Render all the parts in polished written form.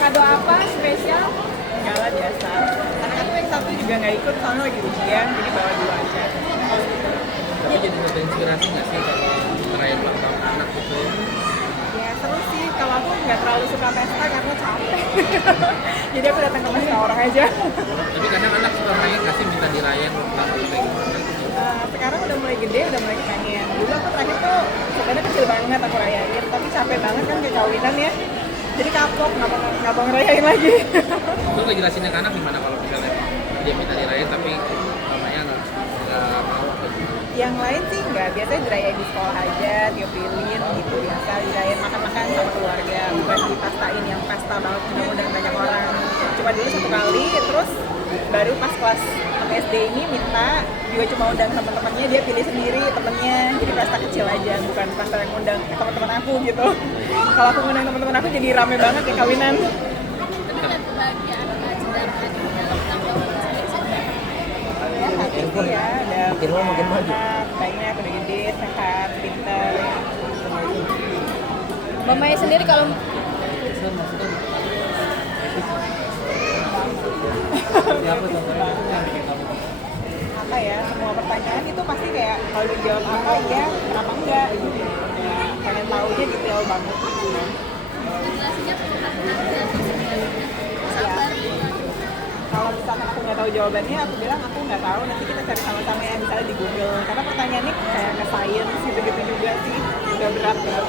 kado apa spesial? Enggak lah, biasa. Anak aku yang satu juga nggak ikut soalnya lagi ujian, jadi bawa dua aja. Tapi jadi terinspirasi nggak sih kalau merayakan ulang tahun anak gitu? Ya seru sih, kalau aku nggak terlalu suka pesta karena capek. Jadi aku datang ke pesta orang aja. Tapi kadang anak suka main kasih minta dirayain ulang tahun kayak gimana? Sekarang udah mulai gede, udah mulai kepengen. Dulu aku terakhir tuh sebenarnya kecil banget aku rayain, tapi capek banget kan kayak kawinan ya. Jadi kapok, nggak mau ngerayain lagi. Itu ngejelasinnya ke anak gimana kalau misalnya dia minta dirayain tapi mamanya nggak mau atau gimana? Yang lain sih nggak, biasanya dirayain di sekolah aja, tiup lilin gitu, biasa dirayain makan-makan sama keluarga, bukan dipastain yang pesta banget undang banyak orang. Cuma dulu satu kali, terus baru pas kelas 6 SD ini minta juga cuma undang teman-temannya, dia pilih sendiri temennya, jadi pesta kecil aja, bukan pesta yang undang teman-teman aku gitu. Kalau aku ngundang teman-teman aku jadi rame banget ya kawinan. Ya hati ya, ada makin maju. banyak, udah gede, sehat, pintar. Mbak Maya sendiri kalau Apa ya, semua pertanyaan itu pasti kayak kalau dijawab apa iya, kenapa enggak gitu. Ya, pengen tahunya detail banget. Kalau misalkan aku nggak tahu jawabannya, aku bilang aku nggak tahu, nanti kita cari sama-sama ya, misalnya di Google. Karena pertanyaannya kayak ke science gitu-gitu juga sih, udah berat banget.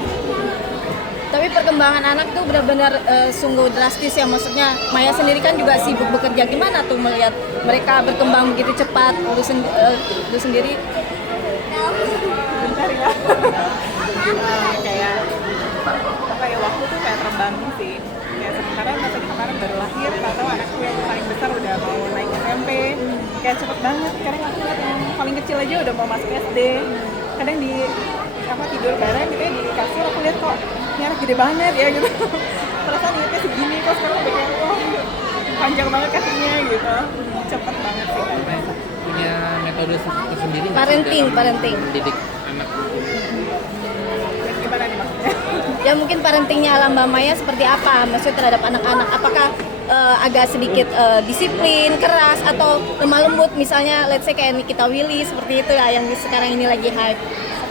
tapi perkembangan anak tuh benar-benar sungguh drastis ya, maksudnya Maya sendiri kan juga sibuk bekerja, gimana tuh melihat mereka berkembang begitu cepat, lu sendiri? Bentar ya. Kayak apa ya, waktu tuh kayak terbang sih. Kayak sementara masa kemarin baru lahir, tahu anakku yang paling besar udah mau naik SMP. Kayak cepet banget. Kadang aku lihat yang paling kecil aja udah mau masuk SD. Kadang di tidur bareng gitu ya, di kasur aku lihat kok ini anak gede banget ya gitu. Perasaan lihatnya segini kok sekarang udah kayak panjang banget kakinya gitu. Cepet banget sih. Punya metode tersendiri nggak sih Parenting, dalam parenting. mendidik anak? Gimana nih maksudnya? Ya mungkin parentingnya ala Mbak Maya seperti apa, maksudnya terhadap anak-anak, apakah agak sedikit disiplin, keras, atau lemah lembut, misalnya let's say kayak Nikita Willy seperti itu ya yang sekarang ini lagi hype.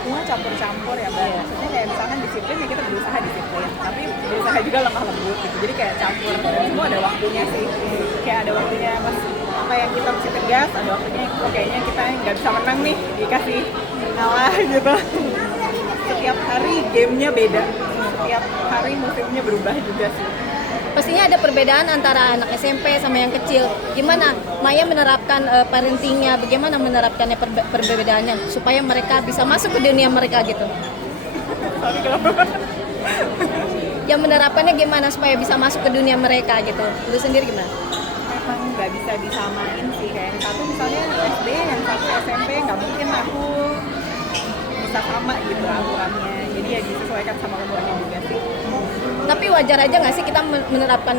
Semua campur-campur ya Mbak. Maksudnya kayak misalkan disiplin ya kita berusaha disiplin, tapi berusaha juga lemah lembut gitu. Jadi kayak campur, dan semua ada waktunya sih. Kayak ada waktunya pas apa yang kita mesti tegas, ada waktunya kok kayaknya kita nggak bisa menang nih, dikasih ngalah gitu. Setiap hari gamenya beda, setiap hari musimnya berubah juga sih. Pastinya ada perbedaan antara anak SMP sama yang kecil. Gimana Maya menerapkan parentingnya, bagaimana menerapkannya perbedaannya supaya mereka bisa masuk ke dunia mereka gitu. Tapi kalau Yang menerapkannya gimana supaya bisa masuk ke dunia mereka gitu. Lu sendiri gimana? memang nggak bisa disamain sih, kayak yang satu misalnya SD, yang satu SMP, nggak mungkin aku bisa sama gitu aturannya. Jadi ya disesuaikan sama umurnya juga sih. Tapi wajar aja nggak sih kita menerapkan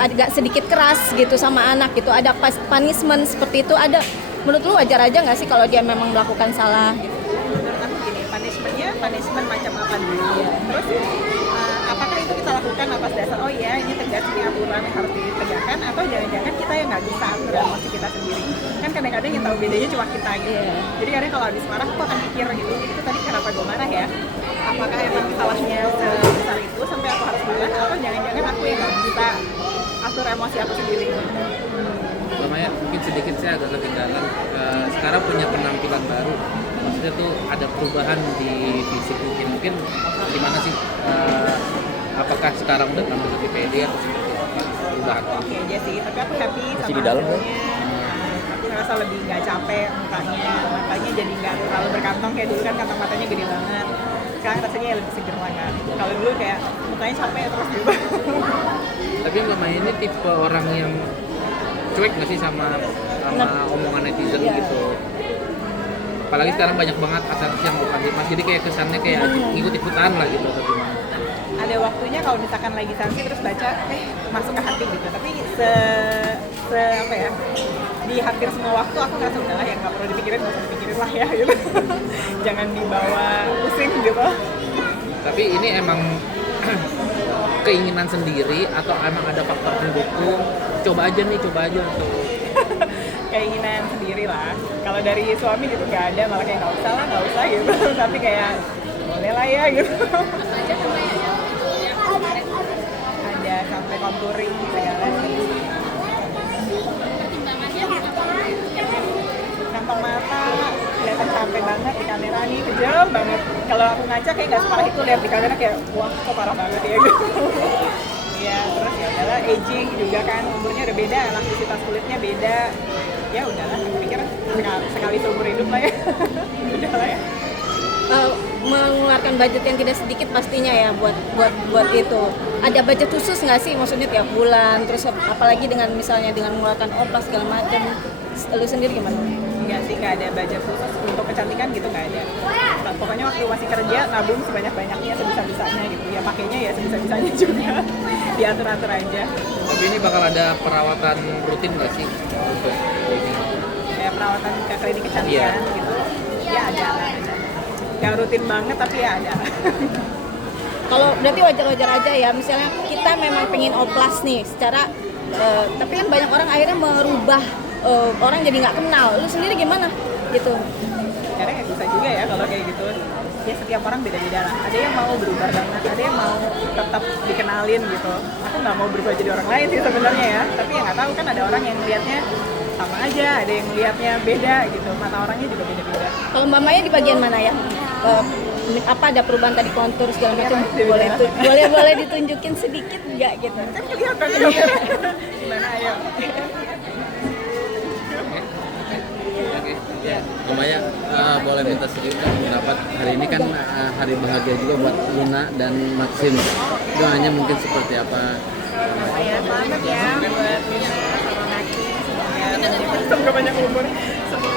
agak sedikit keras gitu sama anak gitu, ada punishment seperti itu, ada, menurut lu wajar aja nggak sih kalau dia memang melakukan salah gitu? Menurut aku gini, punishment macam apa dulu. Terus apakah itu kita lakukan atas dasar oh iya ini tegas, ini aturan yang harus ditegakkan, atau jangan-jangan kita yang nggak bisa atur emosi kita sendiri. Kan kadang-kadang yang tahu bedanya cuma kita gitu. Jadi kadang kalau habis marah aku akan mikir gitu, itu tadi kenapa gue marah ya, apakah emang salahnya sebesar itu sampai aku harus marah, atau jangan-jangan aku yang nggak bisa atur emosi aku sendiri. Namanya mungkin sedikit saya agak ketinggalan. Sekarang punya penampilan baru, maksudnya tuh ada perubahan di fisik mungkin gimana sih? Apakah sekarang udah tampil lebih pede atau seperti apa perubahan? Oke aja sih, tapi aku happy Masih sama di dalam, hasilnya. Aku ngerasa lebih nggak capek matanya jadi nggak terlalu berkantong kayak dulu kan kantong matanya gede banget. Sekarang rasanya lebih seger lah kan. Kalau dulu kayak mukanya capek terus gitu. Tapi Mbak Maya ini tipe orang yang cuek nggak sih sama omongan netizen gitu? Apalagi sekarang banyak banget artis yang bukan mas, jadi kayak kesannya kayak ikut-ikutan lah gitu atau gimana? Ada waktunya kalau misalkan lagi sanksi terus baca masuk ke hati gitu, tapi apa ya, di hampir semua waktu aku ngerasa udah lah yang nggak perlu dipikirin, nggak usah dipikirin lah ya gitu. Jangan dibawa pusing gitu. Tapi ini emang keinginan sendiri atau emang ada faktor pendukung? Coba aja tuh. Keinginan sendiri lah. Kalau dari suami gitu nggak ada, malah kayak nggak usah gitu. Tapi kayak boleh lah ya gitu. Ada sampai contouring segala. Kantong mata kelihatan capek banget di kamera nih, kejam banget. Kalau aku ngaca kayak nggak separah itu, lihat di kamera kayak wah kok parah banget ya gitu. Iya, terus ya udahlah, aging juga kan, umurnya udah beda, elastisitas kulitnya beda. Ya udahlah, aku pikir sekali seumur hidup lah ya. Udahlah ya. Mengeluarkan budget yang tidak sedikit pastinya ya buat itu. Ada budget khusus nggak sih, maksudnya tiap bulan, terus apalagi dengan misalnya dengan mengeluarkan oplas segala macam. Lu sendiri gimana? Enggak sih, nggak ada budget khusus untuk kecantikan gitu, nggak ada. Nah, pokoknya waktu masih kerja nabung sebanyak-banyaknya, sebisa-bisanya gitu. Ya pakainya ya sebisa-bisanya juga. Diatur-atur aja. Tapi ini bakal ada perawatan rutin nggak sih untuk ini? Kayak perawatan ke klinik kecantikan Iya. gitu. Ya ada. Nggak rutin banget tapi ya ada. Kalau berarti wajar-wajar aja ya, misalnya kita memang pengen oplas nih secara tapi kan banyak orang akhirnya merubah orang jadi nggak kenal. Lu sendiri gimana gitu? Karena nggak bisa juga ya kalau kayak gitu. Ya setiap orang beda-beda lah. Ada yang mau berubah banget, ada yang mau tetap dikenalin gitu. Aku nggak mau berubah jadi orang lain sih sebenarnya ya. Tapi ya nggak tahu kan, ada orang yang lihatnya sama aja, ada yang lihatnya beda gitu. Mata orangnya juga beda-beda. Kalau Mbak Maya di bagian mana ya? Apa ada perubahan tadi kontur segala macam? Boleh ditunjukin sedikit nggak gitu? Kan kelihatan ya. Gimana ayo? Ya, Maya, boleh minta sedikit pendapat hari ini kan hari bahagia juga buat Luna dan Maxim. Doanya mungkin seperti apa? Ya selamat ya buat Luna sama Maxim. Semoga banyak umur.